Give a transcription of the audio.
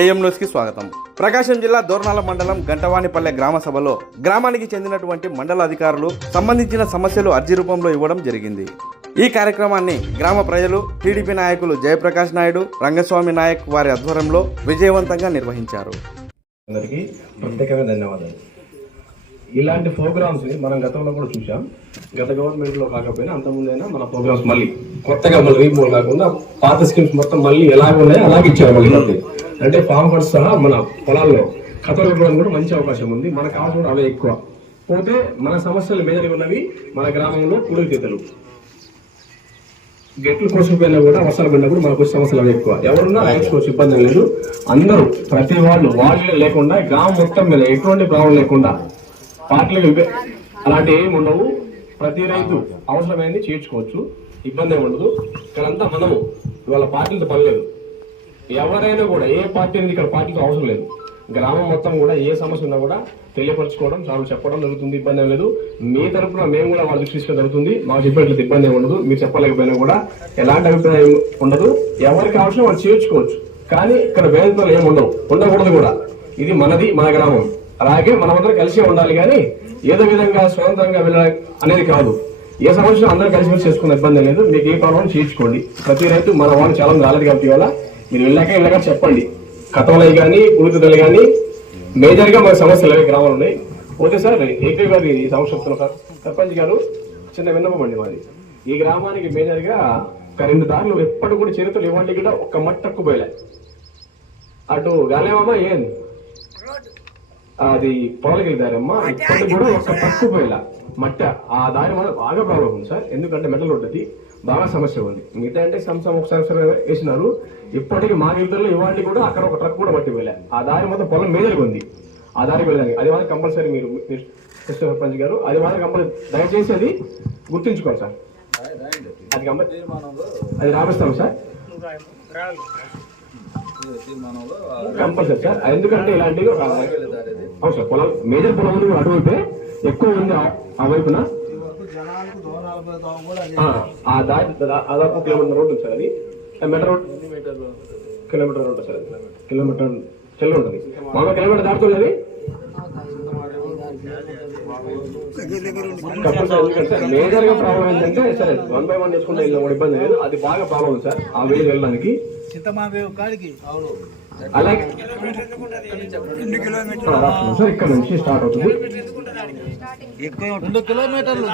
AM న్యూస్కి స్వాగతం. ప్రకాశం జిల్లా దోర్నాల మండలం గంటవాణిపల్లె గ్రామ సభలో గ్రామానికి చెందినటువంటి మండల అధికారులు సంబంధించిన సమస్యలు అర్జీ రూపంలో ఇవ్వడం జరిగింది. ఈ కార్యక్రమాన్ని గ్రామ ప్రజలు టీడీపీ నాయకులు జయప్రకాష్ నాయుడు రంగస్వామి నాయక్ వారి ఆధ్వర్యంలో విజయవంతంగా నిర్వహించారు. అందరికీ ప్రత్యేకమైన ధన్యవాదాలు. ఇలాంటి ప్రోగ్రామ్స్ మనం గతంలో కూడా చూసాం గత గవర్నమెంట్లో కాకపోయినా అంతకుముందైనా మన ప్రోగ్రామ్స్ మళ్ళీ కొత్తగా మళ్ళీ రీమూవ్ కాకుండా పాత స్కీమ్స్ మొత్తం మళ్ళీ ఎలాగ ఉన్నాయో అలాగే ఇచ్చారు మళ్ళీ మళ్ళీ. అంటే ఫామ్ ఫండ్స్ సహా మన పొలాల్లో ఖతం ఇవ్వడానికి కూడా మంచి అవకాశం ఉంది. మనకు కావాల్సిన అవే ఎక్కువ. పోతే మన సమస్యలు మేజర్గా ఉన్నవి మన గ్రామంలో కూడలి తీతలు గెట్లు కోసుకుపోయినా కూడా అవసరం పడినా కూడా మనకు సమస్యలు అవి ఎక్కువ. ఎవరున్నా రాయించుకోవచ్చు ఇబ్బంది లేదు. అందరూ ప్రతి వాళ్ళు వాళ్ళు లేకుండా గ్రామం మొత్తం మీద ఎటువంటి ప్రాబ్లం లేకుండా పార్టీలు అలాంటివి ఏమి ఉండవు. ప్రతి రైతు అవసరమైంది చేర్చుకోవచ్చు. ఇబ్బంది ఏమి ఉండదు. ఇక్కడంతా మనము ఇవాళ పార్టీలతో పని లేదు ఎవరైనా కూడా ఏ పార్టీ అనేది ఇక్కడ పార్టీకి అవసరం లేదు. గ్రామం మొత్తం కూడా ఏ సమస్య ఉన్నా కూడా తెలియపరచుకోవడం చాలా చెప్పడం జరుగుతుంది ఇబ్బంది లేదు. మీ తరపున మేము కూడా వాళ్ళ దృష్టి జరుగుతుంది. మాకు చెప్పేట్లేదు ఇబ్బంది ఏమి ఉండదు. మీరు చెప్పలేకపోయినా కూడా ఎలాంటి అభిప్రాయం ఉండదు. ఎవరికి అవసరం వాళ్ళు చేర్చుకోవచ్చు. కానీ ఇక్కడ వేదికలు ఏమి ఉండవు. ఉండకూడదు కూడా. ఇది మనది మన గ్రామం. అలాగే మనమందరం కలిసి ఉండాలి కానీ ఏదో విధంగా స్వతంత్రంగా వెళ్ళాలి అనేది కాదు. ఏ సమస్య అందరూ కలిసి చేసుకున్న ఇబ్బంది లేదు. మీకు ఏ ప్రాబ్లం చేయించుకోండి ప్రతి రైతు మన వాళ్ళు చాలా రాలేదు కాబట్టి ఇవాళ మీరు వెళ్ళాక వెళ్ళాక చెప్పండి. కథలై కానీ పురుతుదలు కానీ మేజర్గా మన సమస్యలు అవి గ్రామాలు ఉన్నాయి ఓకే సార్ ఏపీ గారు ఈ సమస్య చెప్తున్నా సార్. సర్పంచ్ గారు చిన్న విన్నపం అండి మాది. ఈ గ్రామానికి మేజర్గా రెండు దారులు ఎప్పటి కూడా చరిత్రలు ఇవ్వండి కూడా ఒక్క మట్టక్కు పోయలే. అటు గాలేమమ్మా ఏం? అది పొలకి దారి అమ్మా ఇప్పటికి కూడా ఒక తక్కువ పోయేలా. మట్ట ఆ దారి మన బాగా ప్రాబ్లం ఉంది సార్. ఎందుకంటే మెటల్ ఉంటుంది బాగా సమస్య ఉంది. మిగతా అంటే సంసం ఒక వేసినారు. ఇప్పటికి మా ఇద్దరు ఇవాళ కూడా అక్కడ ఒక ట్రక్ కూడా పట్టి వెళ్ళాను ఆ దారి మొత్తం పొలం మేజర్గా ఉంది. ఆ దారికి వెళ్ళడానికి అది మాత్రం కంపల్సరీ మీరు కృష్ణ సర్పంచ్ గారు అది మాత్రం కంపల్సరీ దయచేసి అది గుర్తుంచుకోండి సార్ అది అది రాపిస్తాం సార్ కంపల్సరీ సార్ ఎందుకంటే ఇలాంటివి అవును సార్ పొలం మేజర్ పొలం ఉంది ఎక్కువ ఉంది ఆ వైపున ఆ, దారి దాదాపు కిలోమీటర్ రోడ్ ఉంది సార్ అది. Metro road kilometre road sir. Kilometre చెల్లు ఉంటుంది. మామూలుగా కిలోమీటర్ దాటుతుంది అది? మేజర్గా ప్రాబ్లం ఏంటంటే సరే వన్ బై వన్ చేసుకుంటే వెళ్ళిన కూడా ఇబ్బంది లేదు. అది బాగా ప్రాబ్లం సార్ ఆ వేలు వెళ్ళడానికి. అలాగే సార్ ఇక్కడ నుంచి స్టార్ట్ అవుతుంది. రెండు కిలోమీటర్లు.